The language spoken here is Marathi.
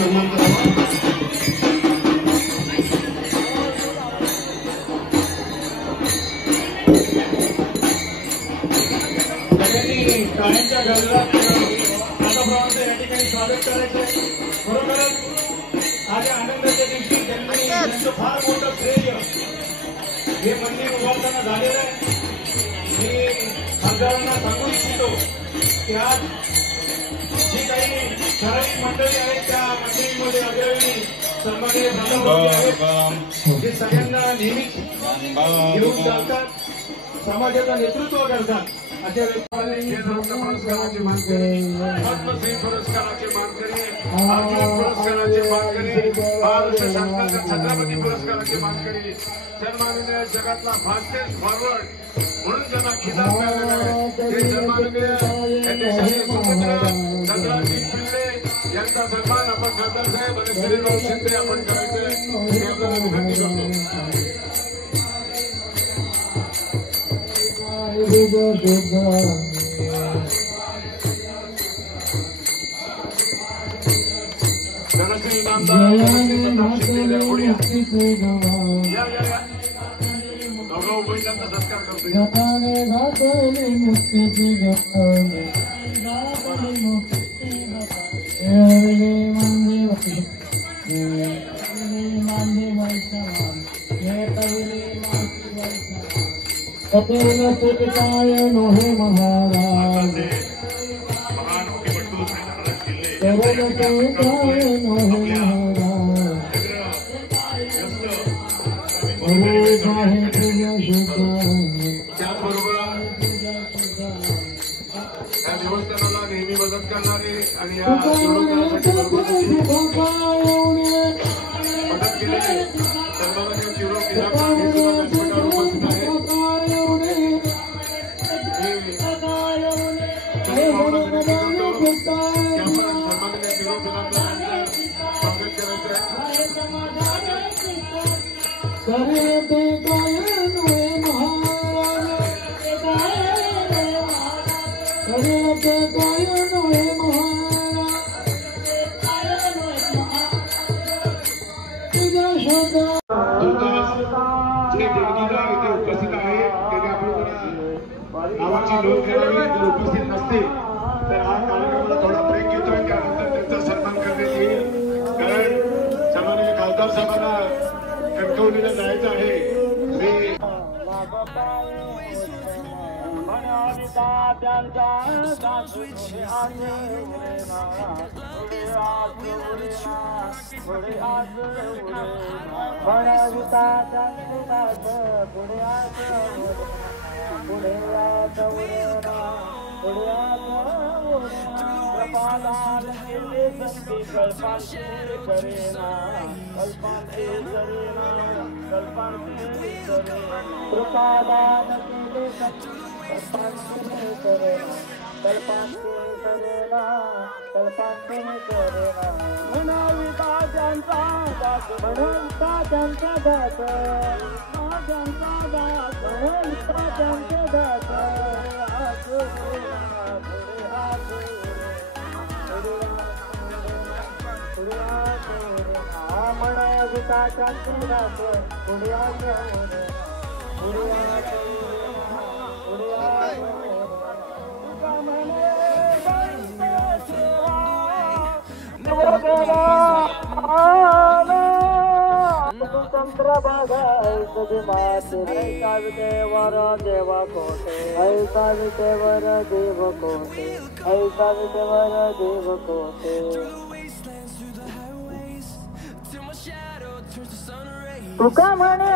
सन्मान करावा। टाळ्यांच्या गजरात नाथाप्रभूंचं या ठिकाणी स्वागत करायचंय। खरोखरच आज या आनंदाच्या दिवशी त्यांचं फार मोठं श्रेय हे मंदिर उभारताना झालेलं आहे। मी खासदारांना सांगू इच्छितो की आज जी काही ठराविक मंडळी आहेत त्या मंडळीमध्ये अग्रणी सन्माननीय प्रधानमंत्री आहेत, जे सगळ्यांना नेहमीच घेऊन चालतात, समाजाचं नेतृत्व करतात। अशा पुरस्काराचे मानकरी, पद्मश्री पुरस्काराचे मानकरी, अर्जुन पुरस्काराचे मानकरी, महाराष्ट्र शासनाच्या छत्रपती पुरस्काराचे मानकरी, सन्माननीय जगातला फास्टेस्ट फॉरवर्ड म्हणून त्यांना खिताब मिळालेला आहे ते सन्माननीय या देशाचे सुपुत्र चंद्रजी पिल्ले यांचा सन्मान आपण खासदार साहेब आणि श्रीराम शिंदे आपण करायचे हे आपल्याला विनंती करतो। धनश्री इनामदार गौरव बैठकांचा सत्कार करतो। कपिल सुतकाय नोहे महाराज, करुण सुतकाय नोहे महाराज, गुरु गाहे तुझ्या त्याचबरोबर या देवस्थानाला नेहमी मदत करणारे आणि या मदत केलेले सर्वांना तीव्र उपस्थित आहे नावाची नोंद करावी। जर उपस्थित नसतील तर हा कार्यक्रमाला थोडा ब्रेक घेतोय, त्यानंतर त्यांचा सन्मान करण्यात येईल। कारण सन्माननीय खासदार साहेबांना कणकवलीला जायचं आहे। वर देव कोटे, ऐसा विटेवर देव कोटे, ऐसा विटेवर देव कोटे। तुका म्हणे